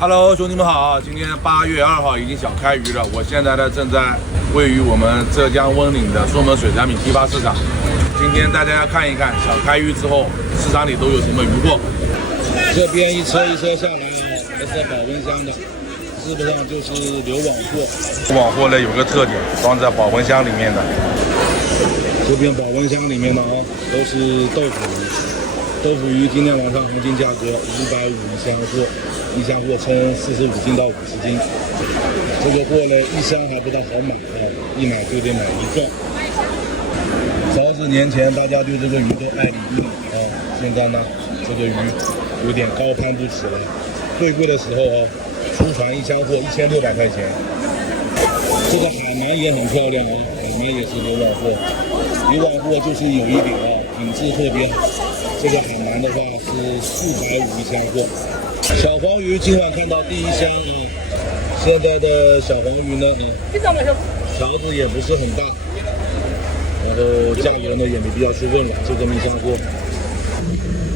Hello， 兄弟们好！今天8月2号已经小开渔了，我现在呢正在位于我们浙江温岭的苏门水产品批发市场。今天大家要看一看小开渔之后市场里都有什么渔货。这边一车一车下来啊，这是保温箱的，基本上就是流网货。网货呢有个特点，装在保温箱里面的。这边保温箱里面呢都是豆腐鱼，豆腐鱼今天晚上黄金价格550一箱货。一箱货称45斤到50斤，这个货呢一箱还不大好买啊，一买就得买一撞。30年前大家对这个鱼都爱理不理啊，现在呢这个鱼有点高攀不起了。最贵的时候啊，出船一箱货1600块钱。这个海鳗也很漂亮啊，海鳗也是流网货，流网货就是有一点啊，品质特别好。这个海鳗的话是450一箱货。小黄鱼今晚看到第一箱啊，现在的小黄鱼呢条子也不是很大，然后价格呢也没必要去问了，就这么一箱货。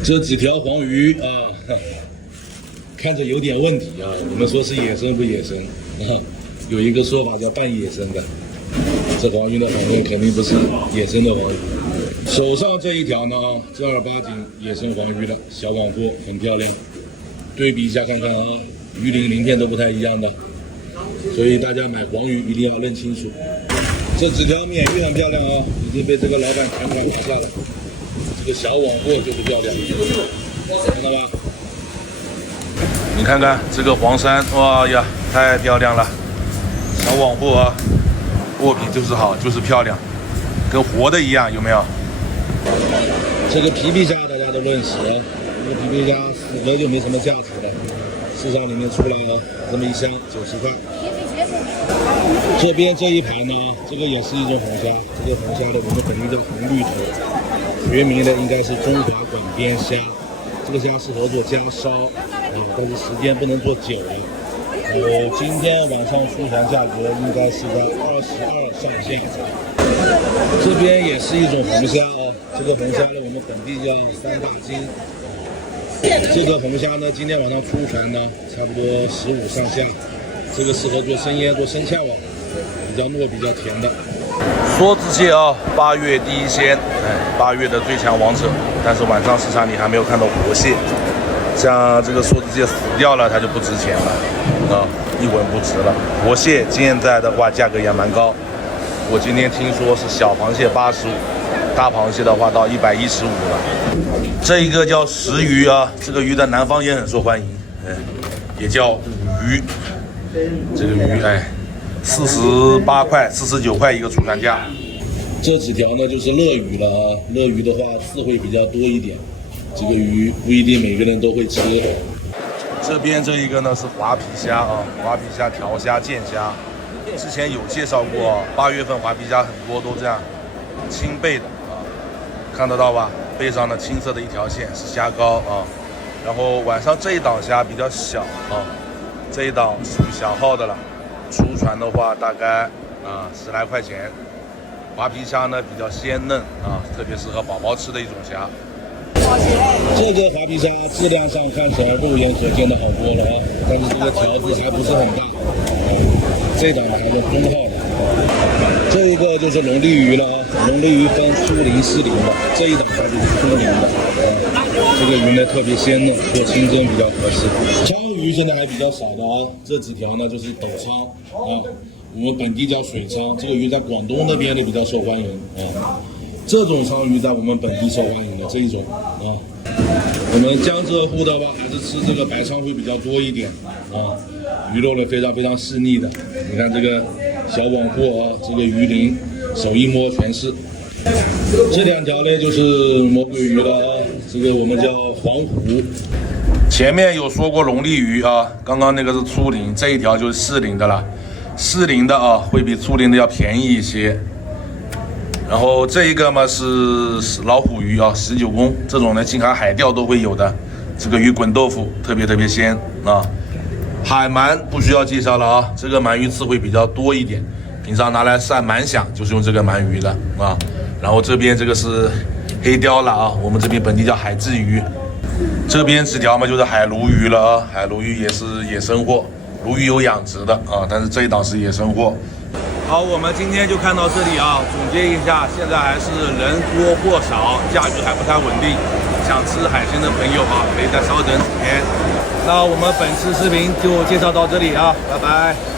这几条黄鱼啊，看着有点问题啊，你们说是野生不野生啊？有一个说法叫半野生的，这黄鱼的反面肯定不是野生的黄鱼。手上这一条呢，正儿八经野生黄鱼的小网货，很漂亮。对比一下看看啊，鱼鳞鳞片都不太一样的，所以大家买黄鱼一定要认清楚。这几条鲶鱼很漂亮啊，已经被这个老板全款拿下来。这个小网货就是漂亮，看到吧？你看看这个黄鳝，哇呀，太漂亮了！小网货啊，货品就是好，就是漂亮，跟活的一样，有没有？这个皮皮虾大家都认识啊。这个皮皮虾死了就没什么价值了，市场里面出来啊，这么一箱90块。这边这一排呢，这个也是一种红虾，这个红虾的我们本地叫红绿头，学名呢应该是中华管边虾。这个虾适合做家烧啊，但是时间不能做久了。今天晚上出船价格应该是在22上下。这边也是一种红虾哦，这个红虾呢我们本地叫3大斤。这个红虾呢，今天晚上出船呢，差不多15上下。这个适合做生腌、做生芡网，比较糯、比较甜的。梭子蟹啊，8月第一鲜，8月的最强王者。但是晚上市场里还没有看到活蟹，像这个梭子蟹死掉了，它就不值钱了啊，一文不值了。活蟹现在的话价格也蛮高，我今天听说是小螃蟹85。大螃蟹的话到115了，这一个叫石鱼啊，这个鱼在南方也很受欢迎，也叫五鱼。这个鱼48块、49块一个出船价。这几条呢就是乐鱼了啊，乐鱼的话刺会比较多一点，这个鱼不一定每个人都会吃。这边这一个呢是华皮虾啊，华皮虾、条虾、剑虾，之前有介绍过，8月份华皮虾很多都这样青背的。看得到吧？背上的青色的一条线是虾膏啊，然后晚上这一档虾比较小啊，这一档属于小号的了，出船的话大概10来块钱。华皮虾呢比较鲜嫩啊，特别适合宝宝吃的一种虾。这个华皮虾质量上看起来肉眼可见的好多了啊，但是这个条子还不是很大，这档还是中号的。这一个就是龙利鱼了啊，龙利鱼分粗鳞、细鳞的，这一档它就是粗鳞的啊。这个鱼呢特别鲜嫩，做清蒸比较合适。鲳鱼现在还比较少的啊，这几条呢就是斗鲳啊，我们本地叫水鲳，这个鱼在广东那边呢比较受欢迎啊。这种鲳鱼在我们本地受欢迎的这一种啊，我们江浙沪的话还是吃这个白鲳会比较多一点啊，鱼肉呢非常非常细腻的。你看这个小网货啊，这个鱼鳞手一摸全是。这两条呢就是魔鬼鱼了啊，这个我们叫黄虎。前面有说过龙利鱼啊，刚刚那个是粗鳞，这一条就是细鳞的了。细鳞的啊会比粗鳞的要便宜一些。然后这一个嘛是老虎鱼啊，19公，这种呢近海海钓都会有的。这个鱼滚豆腐特别特别鲜啊。海鳗不需要介绍了啊，这个鳗鱼刺会比较多一点，平常拿来涮鳗响就是用这个鳗鱼的啊。然后这边这个是黑鲷了啊，我们这边本地叫海鲫鱼。这边纸条嘛就是海鲈鱼了啊，海鲈鱼也是野生货，鲈鱼有养殖的啊，但是这一档是野生货。好，我们今天就看到这里啊。总结一下，现在还是人多货少，价格还不太稳定。想吃海鲜的朋友啊，可以再稍等几天。那我们本次视频就介绍到这里啊，拜拜。